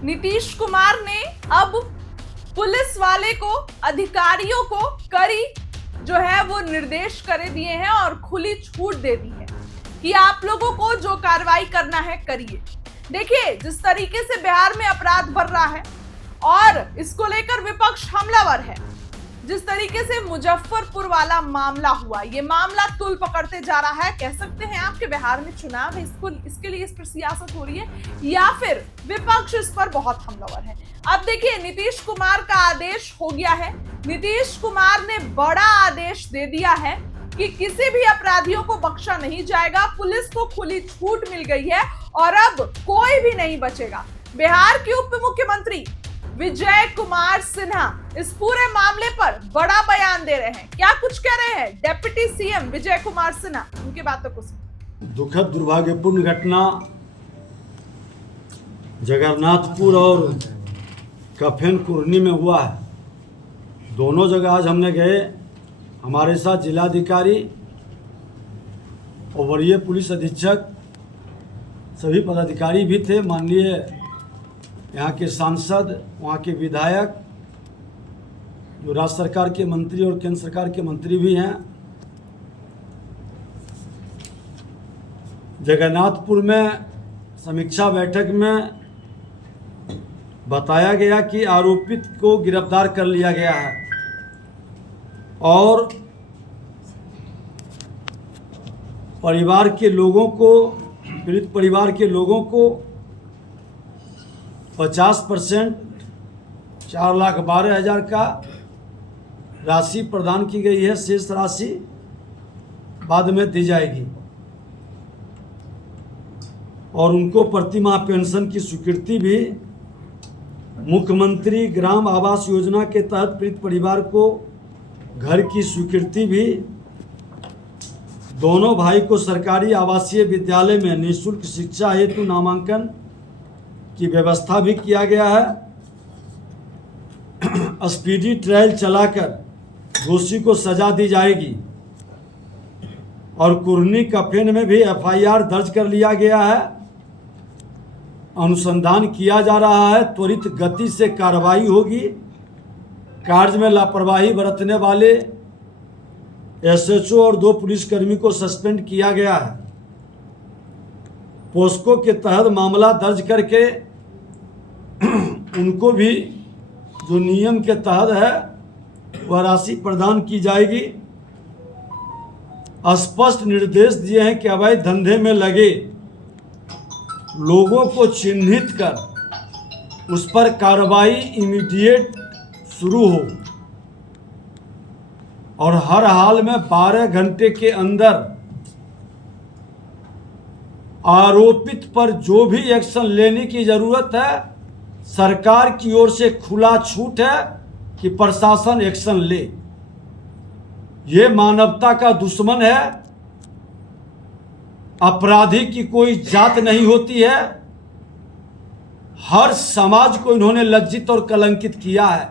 नीतीश कुमार ने अब पुलिस वाले को, अधिकारियों को कड़ी जो है वो निर्देश करे दिए हैं और खुली छूट दे दी है कि आप लोगों को जो कार्रवाई करना है करिए। देखिए, जिस तरीके से बिहार में अपराध बढ़ रहा है और इसको लेकर विपक्ष हमलावर है, जिस तरीके से मुजफ्फरपुर वाला मामला हुआ, ये मामला तुल पकड़ते जा रहा है। कह सकते हैं आपके बिहार में चुनाव है, इसके लिए इस पर सियासत हो रही है, या फिर विपक्ष इस पर बहुत हमलावर है। अब देखिए, नीतीश कुमार का आदेश हो गया है। नीतीश कुमार ने बड़ा आदेश दे दिया है कि किसी भी अपराधियों को बख्शा नहीं जाएगा। पुलिस को खुली छूट मिल गई है और अब कोई भी नहीं बचेगा। बिहार के उप मुख्यमंत्री विजय कुमार सिन्हा इस पूरे मामले पर बड़ा बयान दे रहे हैं। क्या कुछ कह रहे हैं डिप्टी सीएम विजय कुमार सिन्हा, उनकी बातों को सुनिए। दुखद दुर्भाग्यपूर्ण घटना जगन्नाथपुर और कफेन कुरनी में हुआ है। दोनों जगह आज हमने गए, हमारे साथ जिलाधिकारी और वरीय पुलिस अधीक्षक सभी पदाधिकारी भी थे। माननीय यहाँ के सांसद, वहाँ के विधायक, जो राज्य सरकार के मंत्री और केंद्र सरकार के मंत्री भी हैं। जगन्नाथपुर में समीक्षा बैठक में बताया गया कि आरोपित को गिरफ्तार कर लिया गया है और परिवार के लोगों को, पीड़ित परिवार के लोगों को 50% 4,12,000 का राशि प्रदान की गई है। शेष राशि बाद में दी जाएगी और उनको प्रतिमाह पेंशन की स्वीकृति भी मुख्यमंत्री ग्राम आवास योजना के तहत पीड़ित परिवार को घर की स्वीकृति भी, दोनों भाई को सरकारी आवासीय विद्यालय में निःशुल्क शिक्षा हेतु नामांकन की व्यवस्था भी किया गया है। स्पीडी ट्रायल चलाकर दोषी को सजा दी जाएगी और कुरनी कफेन में भी एफआईआर दर्ज कर लिया गया है। अनुसंधान किया जा रहा है, त्वरित गति से कार्रवाई होगी। कार्य में लापरवाही बरतने वाले एसएचओ और 2 पुलिसकर्मी को सस्पेंड किया गया है। पोस्को के तहत मामला दर्ज करके उनको भी जो नियम के तहत है वह राशि प्रदान की जाएगी। स्पष्ट निर्देश दिए हैं कि अवैध धंधे में लगे लोगों को चिन्हित कर उस पर कार्रवाई इमीडिएट शुरू हो और हर हाल में 12 घंटे के अंदर आरोपित पर जो भी एक्शन लेने की जरूरत है, सरकार की ओर से खुला छूट है कि प्रशासन एक्शन ले। ये मानवता का दुश्मन है। अपराधी की कोई जात नहीं होती है। हर समाज को इन्होंने लज्जित और कलंकित किया है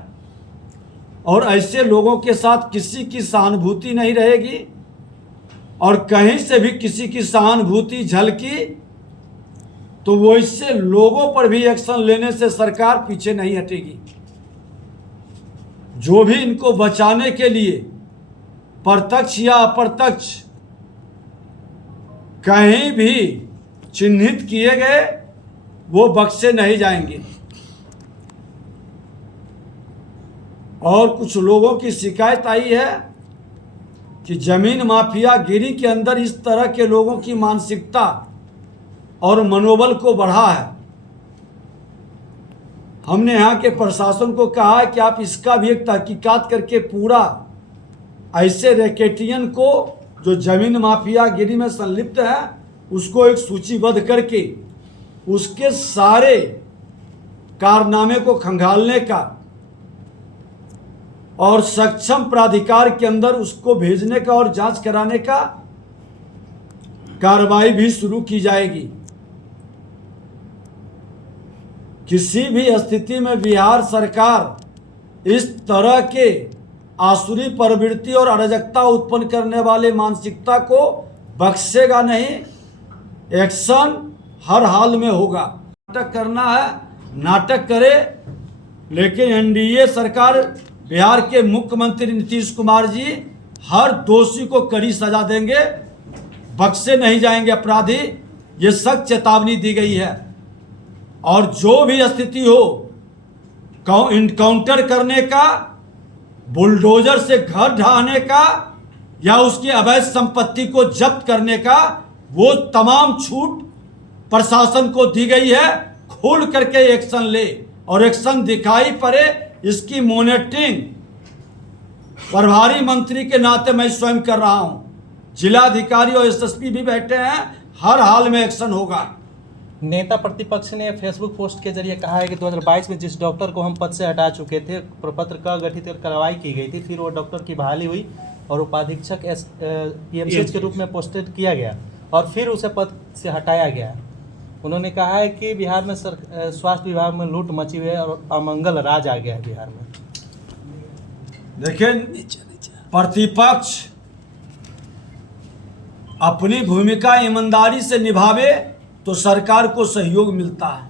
और ऐसे लोगों के साथ किसी की सहानुभूति नहीं रहेगी और कहीं से भी किसी की सहानुभूति झलकी तो वो इससे लोगों पर भी एक्शन लेने से सरकार पीछे नहीं हटेगी। जो भी इनको बचाने के लिए प्रत्यक्ष या अप्रत्यक्ष कहीं भी चिन्हित किए गए वो बख्शे नहीं जाएंगे। और कुछ लोगों की शिकायत आई है कि जमीन माफिया गिरी के अंदर इस तरह के लोगों की मानसिकता और मनोबल को बढ़ा है। हमने यहाँ के प्रशासन को कहा है कि आप इसका भी एक तहकीकात करके पूरा ऐसे रैकेटियन को जो जमीन माफिया गिरी में संलिप्त है उसको एक सूचीबद्ध करके उसके सारे कारनामे को खंगालने का और सक्षम प्राधिकार के अंदर उसको भेजने का और जांच कराने का कार्रवाई भी शुरू की जाएगी। किसी भी स्थिति में बिहार सरकार इस तरह के आसुरी प्रवृत्ति और अराजकता उत्पन्न करने वाले मानसिकता को बख्शेगा नहीं। एक्शन हर हाल में होगा। नाटक करना है नाटक करे, लेकिन एनडीए सरकार, बिहार के मुख्यमंत्री नीतीश कुमार जी हर दोषी को कड़ी सजा देंगे, बख्शे नहीं जाएंगे अपराधी, ये सख्त चेतावनी दी गई है। और जो भी स्थिति हो, इनकाउंटर करने का, बुलडोजर से घर ढहाने का या उसकी अवैध संपत्ति को जब्त करने का, वो तमाम छूट प्रशासन को दी गई है। खुल करके एक्शन ले, और एक्शन दिखाई पड़े इसकी मॉनिटरिंग प्रभारी मंत्री के नाते मैं स्वयं कर रहा हूं। जिलाधिकारी और एसएसपी भी बैठे हैं, हर हाल में एक्शन होगा। नेता प्रतिपक्ष ने फेसबुक पोस्ट के जरिए कहा है कि 2022 में जिस डॉक्टर को हम पद से हटा चुके थे, प्रपत्र का गठित कर कार्रवाई की गई थी, फिर वो डॉक्टर की बहाली हुई और उपाधीक्षक पीएमसीएच के रूप में पोस्टेड किया गया और फिर उसे पद से हटाया गया। उन्होंने कहा है कि बिहार में स्वास्थ्य विभाग में लूट मची हुई है और अमंगल राज आ गया है बिहार में। देखिए, प्रतिपक्ष अपनी भूमिका ईमानदारी से निभावे तो सरकार को सहयोग मिलता है,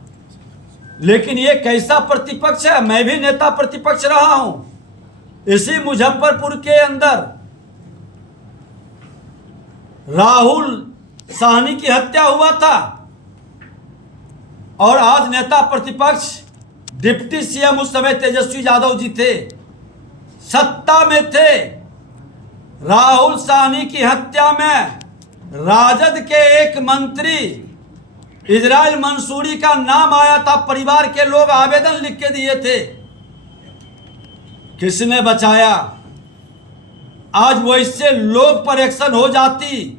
लेकिन ये कैसा प्रतिपक्ष है? मैं भी नेता प्रतिपक्ष रहा हूं। इसी मुजफ्फरपुर के अंदर राहुल साहनी की हत्या हुआ था और आज नेता प्रतिपक्ष डिप्टी सीएम उस समय तेजस्वी यादव जी थे, सत्ता में थे। राहुल साहनी की हत्या में राजद के एक मंत्री इजराइल मंसूरी का नाम आया था, परिवार के लोग आवेदन लिख के दिए थे। किसने बचाया? आज वो इससे लोग पर एक्शन हो जाती,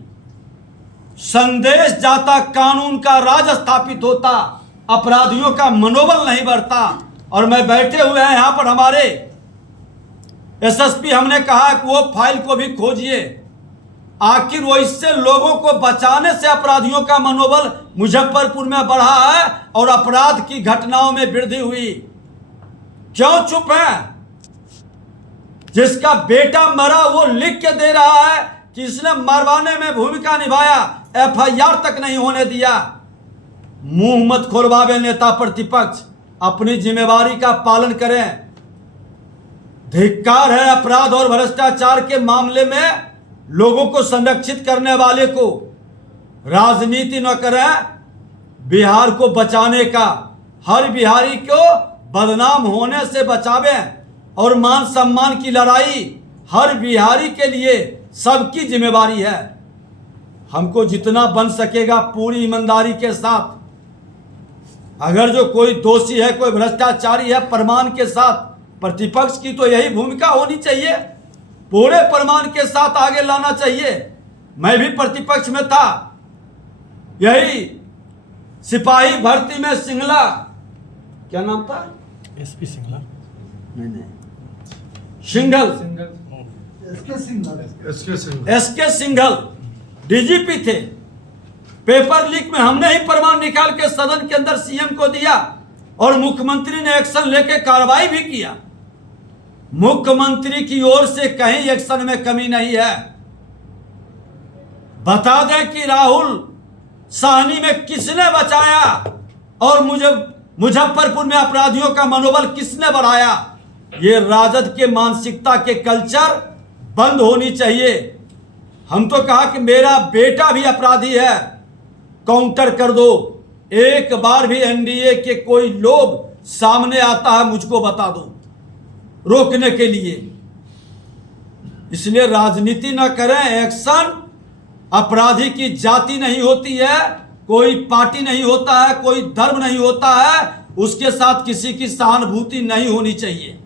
संदेश जाता, कानून का राज स्थापित होता, अपराधियों का मनोबल नहीं बढ़ता। और मैं बैठे हुए हैं यहां पर हमारे एसएसपी, हमने कहा कि वो फाइल को भी खोजिए, आखिर वो इससे लोगों को बचाने से अपराधियों का मनोबल मुजफ्फरपुर में बढ़ा है और अपराध की घटनाओं में वृद्धि हुई। क्यों चुप है? जिसका बेटा मरा वो लिख के दे रहा है कि इसने मरवाने में भूमिका निभाया, एफआईआर तक नहीं होने दिया। मुंह मत खोलवावे नेता प्रतिपक्ष, अपनी जिम्मेवारी का पालन करें। धिक्कार है अपराध और भ्रष्टाचार के मामले में लोगों को संरक्षित करने वाले को। राजनीति न करें, बिहार को बचाने का, हर बिहारी को बदनाम होने से बचावें। और मान सम्मान की लड़ाई हर बिहारी के लिए सबकी जिम्मेवारी है। हमको जितना बन सकेगा पूरी ईमानदारी के साथ, अगर जो कोई दोषी है, कोई भ्रष्टाचारी है, प्रमाण के साथ, प्रतिपक्ष की तो यही भूमिका होनी चाहिए, पूरे प्रमाण के साथ आगे लाना चाहिए। मैं भी प्रतिपक्ष में था, यही सिपाही भर्ती में सिंगला, क्या नाम था? एसपी सिंगला, नहीं, सिंघल, एसके सिंघल डीजीपी थे। पेपर लीक में हमने ही प्रमाण निकाल के सदन के अंदर सीएम को दिया और मुख्यमंत्री ने एक्शन लेके कार्रवाई भी किया। मुख्यमंत्री की ओर से कहीं एक्शन में कमी नहीं है। बता दें कि राहुल साहनी में किसने बचाया और मुजफ्फरपुर में अपराधियों का मनोबल किसने बढ़ाया? ये राजद के मानसिकता के कल्चर बंद होनी चाहिए। हम तो कहा कि मेरा बेटा भी अपराधी है, काउंटर कर दो। एक बार भी एनडीए के कोई लोग सामने आता है मुझको बता दो रोकने के लिए। इसलिए राजनीति न करें, एक्शन। अपराधी की जाति नहीं होती है, कोई पार्टी नहीं होता है, कोई धर्म नहीं होता है, उसके साथ किसी की सहानुभूति नहीं होनी चाहिए।